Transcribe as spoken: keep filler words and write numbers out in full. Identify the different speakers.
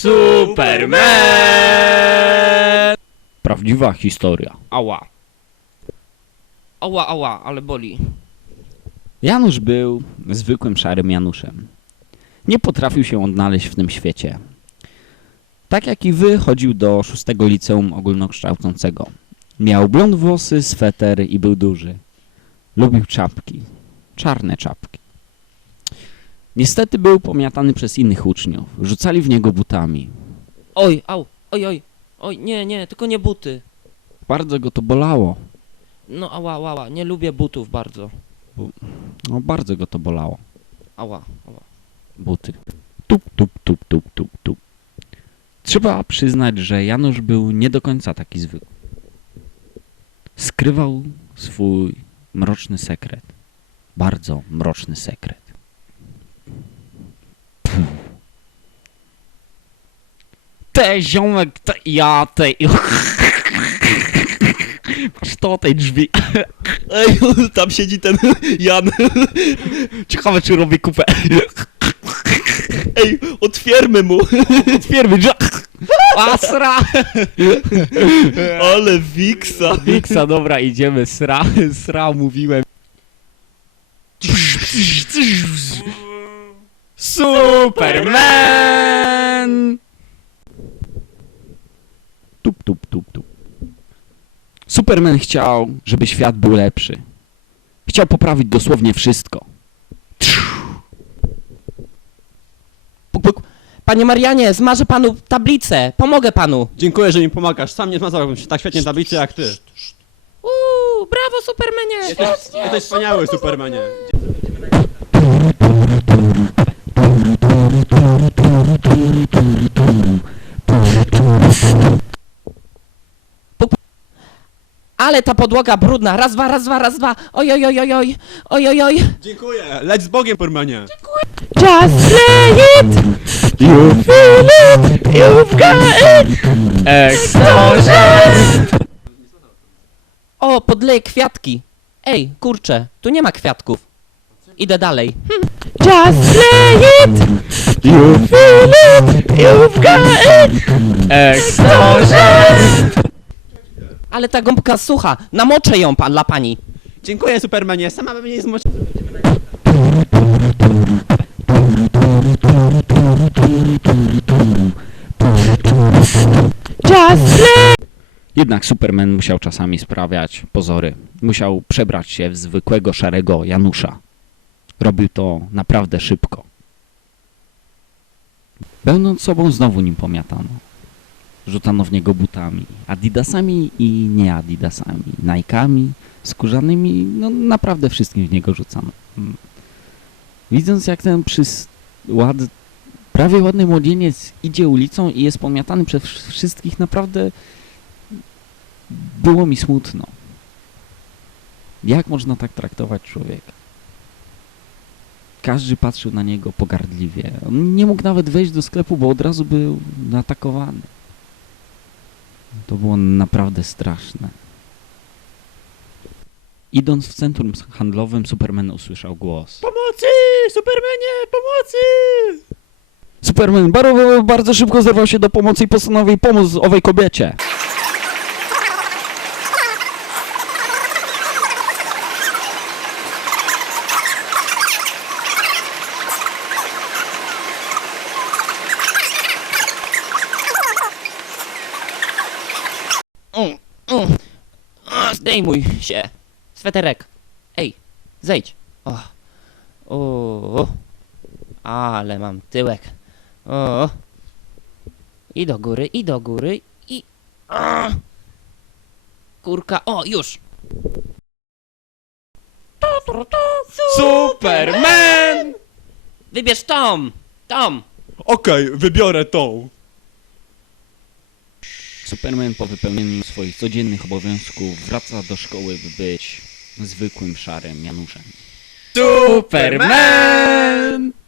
Speaker 1: Superman!
Speaker 2: Prawdziwa historia.
Speaker 1: Ała. Ała, ała, ale boli.
Speaker 2: Janusz był zwykłym szarym Januszem. Nie potrafił się odnaleźć w tym świecie. Tak jak i wy, chodził do szóstego liceum ogólnokształcącego. Miał blond włosy, sweter i był duży. Lubił czapki. Czarne czapki. Niestety był pomiatany przez innych uczniów. Rzucali w niego butami.
Speaker 1: Oj, au, oj, oj. Oj, nie, nie, tylko nie buty.
Speaker 2: Bardzo go to bolało.
Speaker 1: No ała, ała, ała. Nie lubię butów bardzo.
Speaker 2: No, bardzo go to bolało.
Speaker 1: Ała, ała.
Speaker 2: Buty. Tup, tup, tup, tup, tup, tup. Trzeba przyznać, że Janusz był nie do końca taki zwykły. Skrywał swój mroczny sekret. Bardzo mroczny sekret. Puh. Te ziomek, te ja, tej... Masz to tej drzwi.
Speaker 1: Ej, tam siedzi ten Jan.
Speaker 2: Ciekawe, czy robi kupę.
Speaker 1: Ej, otwiermy mu.
Speaker 2: Otwiermy drzwi. Asra!
Speaker 1: Ale wiksa.
Speaker 2: Wiksa, dobra, idziemy. Sra, sra, mówiłem. Superman! Tup, tup, tup, tup. Superman chciał, żeby świat był lepszy. Chciał poprawić dosłownie wszystko.
Speaker 1: Puk, puk. Panie Marianie, zmarzę panu tablicę. Pomogę panu.
Speaker 3: Dziękuję, że mi pomagasz. Sam nie zmazałbym się tak świetnie tablicy jak ty.
Speaker 1: Uuu, brawo Supermanie.
Speaker 3: Jesteś, jesteś wspaniały, Supermanie.
Speaker 1: Ale ta podłoga brudna. Raz, dwa, raz, dwa, raz, dwa. Oj, oj, oj, oj, oj, oj, oj, oj.
Speaker 3: Dziękuję. Leć z Bogiem, Supermanie.
Speaker 1: Just play it. You feel it. You've got it. Explosion. O, podleję kwiatki. Ej, kurczę, tu nie ma kwiatków. Idę dalej. Just play it. You feel it. You've got it. Explosion. Ale ta gąbka sucha. Namoczę ją pan dla pani.
Speaker 3: Dziękuję, Supermanie. Sama bym nie zmoc...
Speaker 1: Just play.
Speaker 2: Jednak Superman musiał czasami sprawiać pozory. Musiał przebrać się w zwykłego szarego Janusza. Robił to naprawdę szybko. Będąc sobą znowu nim pomiatano. Rzucano w niego butami, adidasami i nie adidasami, Nike'ami, skórzanymi, no naprawdę wszystkim w niego rzucano. Hmm. Widząc jak ten przys... ład... prawie ładny młodzieniec idzie ulicą i jest pomiatany przez wszystkich, naprawdę było mi smutno. Jak można tak traktować człowieka? Każdy patrzył na niego pogardliwie. On nie mógł nawet wejść do sklepu, bo od razu był atakowany. To było naprawdę straszne. Idąc w centrum handlowym, Superman usłyszał głos.
Speaker 3: Pomocy! Supermanie! Pomocy!
Speaker 2: Superman bardzo, bardzo szybko zerwał się do pomocy i postanowił pomóc owej kobiecie.
Speaker 1: Mm, mm. O, zdejmuj się. Sweterek. Ej, zejdź. O. O. Ale mam tyłek. O. I do góry, i do góry, i... A. Kurka, o, już.
Speaker 2: Superman!
Speaker 1: Wybierz Tom. Tom.
Speaker 3: Okej, wybiorę tą.
Speaker 2: Superman po wypełnieniu swoich codziennych obowiązków wraca do szkoły, by być zwykłym szarym Januszem.
Speaker 1: Superman!